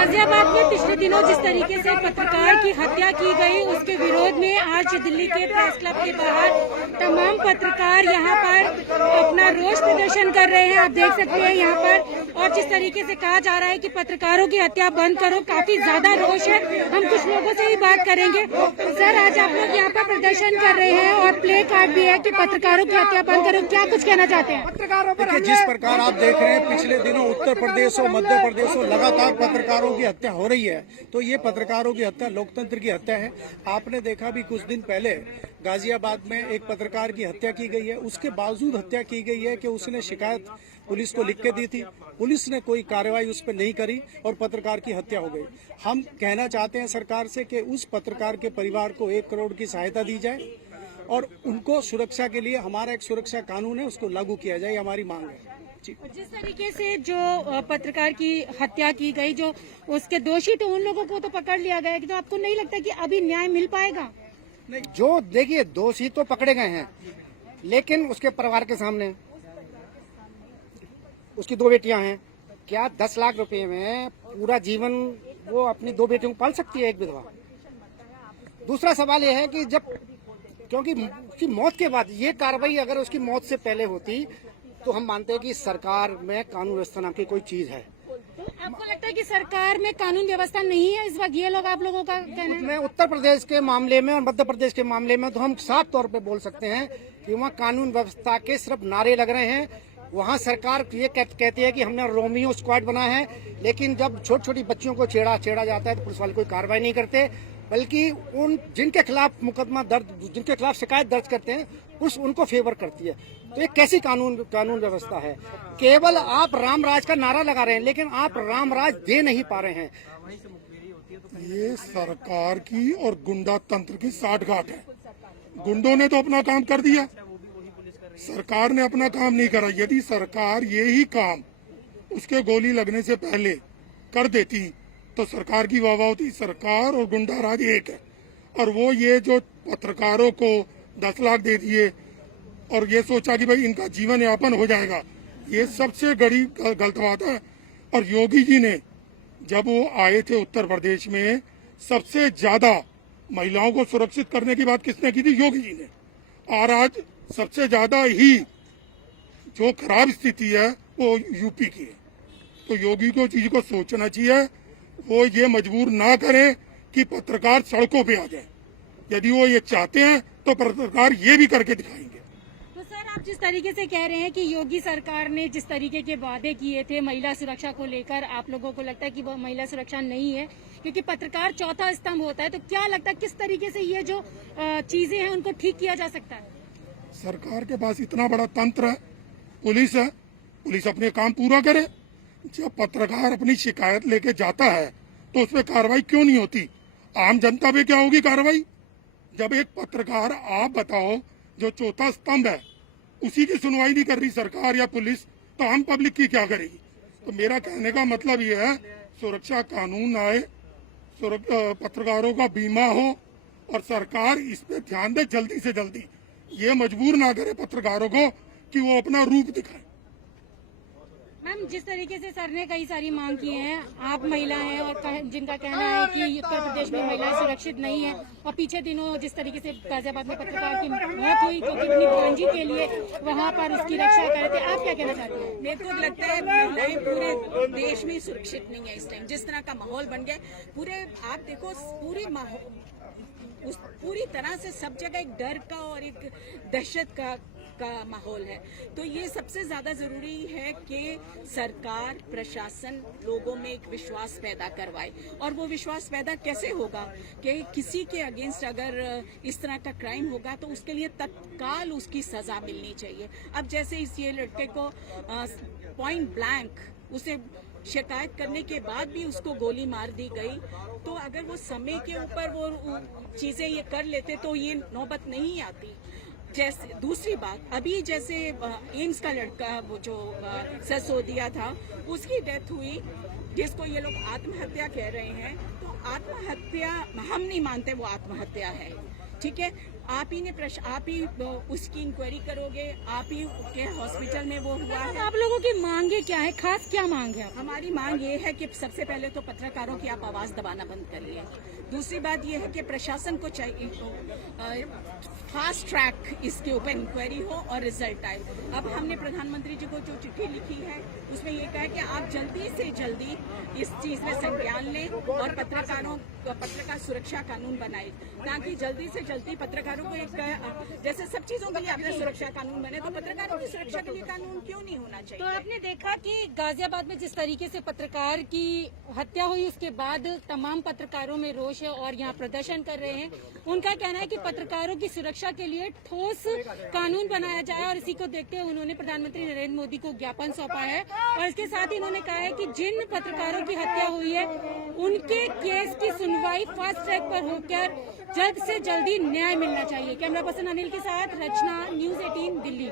गाजियाबाद में पिछले दिनों जिस तरीके से पत्रकार की हत्या की गई, उसके विरोध में आज दिल्ली के प्रेस क्लब के बाहर तमाम पत्रकार यहां पर अपना रोष प्रदर्शन कर रहे हैं। आप देख सकते हैं यहां पर, और जिस तरीके से कहा जा रहा है कि पत्रकारों की हत्या बंद करो, काफी ज्यादा रोष है। हम कुछ लोगों से ही बात करेंगे। सर, आज आप लोग यहाँ पर प्रदर्शन कर रहे हैं और प्ले कार्ड भी है कि पत्रकारों की हत्या बंद करो, क्या कुछ कहना चाहते हैं? देखिए, जिस प्रकार आप देख रहे हैं पिछले दिनों उत्तर प्रदेश और मध्य प्रदेश में लगातार पत्रकारों की हत्या हो रही है, तो ये पत्रकारों की हत्या लोकतंत्र की हत्या है। आपने देखा भी कुछ दिन पहले गाजियाबाद में एक पत्रकार की हत्या की गई है। उसके बावजूद हत्या की गई है कि उसने शिकायत पुलिस को लिख के दी थी, पुलिस ने कोई कार्रवाई उस पर नहीं करी और पत्रकार की हत्या हो गई। हम कहना चाहते हैं सरकार से कि उस पत्रकार के परिवार को 1 करोड़ की सहायता दी जाए और उनको सुरक्षा के लिए हमारा एक सुरक्षा कानून है, उसको लागू किया जाए, हमारी मांग है। जिस तरीके से जो पत्रकार की हत्या की गई, जो उसके दोषी तो उन लोगों को तो पकड़ लिया गया, तो आपको नहीं लगता कि अभी न्याय मिल पाएगा? नहीं, जो देखिए दोषी तो पकड़े गए हैं, लेकिन उसके परिवार के सामने उसकी 2 बेटियां हैं। क्या 10 लाख रुपए में पूरा जीवन वो अपनी 2 बेटियों को पाल सकती है एक विधवा? दूसरा सवाल यह है कि क्योंकि उसकी मौत के बाद ये कार्रवाई अगर उसकी मौत से पहले होती तो हम मानते हैं कि सरकार में कानून व्यवस्था नाम की कोई चीज है। तो आपको लगता है कि सरकार में कानून व्यवस्था नहीं है इस वक्त? ये लोग आप लोगों का कहना है। मैं उत्तर प्रदेश के मामले में और मध्य प्रदेश के मामले में तो हम साफ तौर पे बोल सकते हैं कि वहाँ कानून व्यवस्था के सिर्फ नारे लग रहे हैं। वहाँ सरकार ये कहती है कि हमने रोमियो स्क्वाड बनाया है, लेकिन जब छोटी छोटी बच्चियों को छेड़ा जाता है तो पुलिस वाले कोई कार्रवाई नहीं करते, बल्कि जिनके खिलाफ मुकदमा दर्ज, जिनके खिलाफ शिकायत दर्ज करते हैं उनको फेवर करती है। तो ये कैसी कानून व्यवस्था है? केवल आप राम राज का नारा लगा रहे हैं, लेकिन आप राम राज दे नहीं पा रहे हैं। ये सरकार की और गुंडा तंत्र की साठगांठ है। गुंडों ने तो अपना काम कर दिया, सरकार ने अपना काम नहीं करा। यदि सरकार यही काम उसके गोली लगने से पहले कर देती तो सरकार की वाह होती। सरकार और गुंडा राज एक है, और वो ये जो पत्रकारों को 10 लाख दे दिए और ये सोचा कि भाई इनका जीवन यापन हो जाएगा, ये सबसे बड़ी गलत बात है। और योगी जी ने जब वो आए थे उत्तर प्रदेश में, सबसे ज्यादा महिलाओं को सुरक्षित करने की बात किसने की थी? योगी जी ने। और आज सबसे ज्यादा ही जो खराब स्थिति है वो यूपी की है। तो योगी को चीज को सोचना चाहिए, वो ये मजबूर ना करे कि पत्रकार सड़कों पे आ जाए। यदि वो ये चाहते हैं तो पत्रकार ये भी करके दिखाएंगे। तो सर, आप जिस तरीके से कह रहे हैं कि योगी सरकार ने जिस तरीके के वादे किए थे महिला सुरक्षा को लेकर, आप लोगों को लगता है कि वो महिला सुरक्षा नहीं है क्योंकि पत्रकार चौथा स्तंभ होता है, तो क्या लगता है किस तरीके से ये जो चीजें हैं उनको ठीक किया जा सकता है? सरकार के पास इतना बड़ा तंत्र है, पुलिस है, पुलिस अपने काम पूरा करे। जब पत्रकार अपनी शिकायत लेके जाता है तो उसमें कार्रवाई क्यों नहीं होती? आम जनता पे क्या होगी कार्रवाई? जब एक पत्रकार, आप बताओ, जो चौथा स्तंभ है उसी की सुनवाई नहीं कर रही सरकार या पुलिस, तो आम पब्लिक की क्या करेगी? तो मेरा कहने का मतलब ये है, सुरक्षा कानून आए, पत्रकारों का बीमा हो और सरकार इस पे ध्यान दे जल्दी से जल्दी। ये मजबूर ना करे पत्रकारों को कि वो अपना रूप दिखाए। मैम, जिस तरीके से सर ने कई सारी मांग की हैं, आप महिला हैं और जिनका कहना है कि उत्तर प्रदेश में महिलाएं सुरक्षित नहीं है, और पीछे दिनों जिस तरीके से गाजियाबाद में पत्रकार की मौत हुई क्योंकि अपनी भांजी के लिए वहां पर उसकी रक्षा कर रहे थे, आप क्या कहना चाहते हैं? मेरे को लगता है महिलाएं पूरे देश में सुरक्षित नहीं है इस टाइम। जिस तरह का माहौल बन गया पूरे, आप देखो पूरी तरह से सब जगह एक डर का और एक दहशत का माहौल है। तो ये सबसे ज्यादा जरूरी है कि सरकार, प्रशासन लोगों में एक विश्वास पैदा करवाए। और वो विश्वास पैदा कैसे होगा कि किसी के अगेंस्ट अगर इस तरह का क्राइम होगा तो उसके लिए तत्काल उसकी सजा मिलनी चाहिए। अब जैसे इस ये लड़के को पॉइंट ब्लैंक उसे शिकायत करने के बाद भी उसको गोली मार दी गई, तो अगर वो समय के ऊपर वो चीजें ये कर लेते तो ये नौबत नहीं आती। जैसे दूसरी बात, अभी जैसे एम्स का लड़का वो जो सिसोदिया था, उसकी डेथ हुई, जिसको ये लोग आत्महत्या कह रहे हैं, तो आत्महत्या हम नहीं मानते वो आत्महत्या है। ठीक है, आप ही उसकी इंक्वायरी करोगे, आप ही के हॉस्पिटल में वो हुआ है। आप लोगों की मांगे क्या है, खास क्या मांग है? हमारी मांग ये है कि सबसे पहले तो पत्रकारों की आप आवाज दबाना बंद करिए। दूसरी बात ये है कि प्रशासन को चाहिए फास्ट ट्रैक इसके ऊपर इंक्वायरी हो और रिजल्ट आए। अब हमने प्रधानमंत्री जी को जो चिट्ठी लिखी है उसमें ये कहा है कि आप जल्दी से जल्दी इस चीज में संज्ञान लें और पत्रकार सुरक्षा कानून बनाए, ताकि जल्दी से जल्दी पत्रकारों को एक, जैसे सब चीजों के लिए आपने सुरक्षा कानून बने, तो पत्रकारों की सुरक्षा के लिए कानून क्यों नहीं होना चाहिए? तो आपने देखा कि गाजियाबाद में जिस तरीके से पत्रकार की हत्या हुई, उसके बाद तमाम पत्रकारों में रोष है और यहाँ प्रदर्शन कर रहे हैं। उनका कहना है कि पत्रकारों की सुरक्षा के लिए ठोस कानून बनाया जाए, और इसी को देखते हुए उन्होंने प्रधानमंत्री नरेंद्र मोदी को ज्ञापन सौंपा है। और इसके साथ ही उन्होंने कहा है कि जिन पत्रकारों की हत्या हुई है उनके केस की सुनवाई फास्ट ट्रैक पर होकर जल्द से जल्दी न्याय मिलना चाहिए। कैमरा पर्सन अनिल के साथ रचना, न्यूज़ 18 दिल्ली।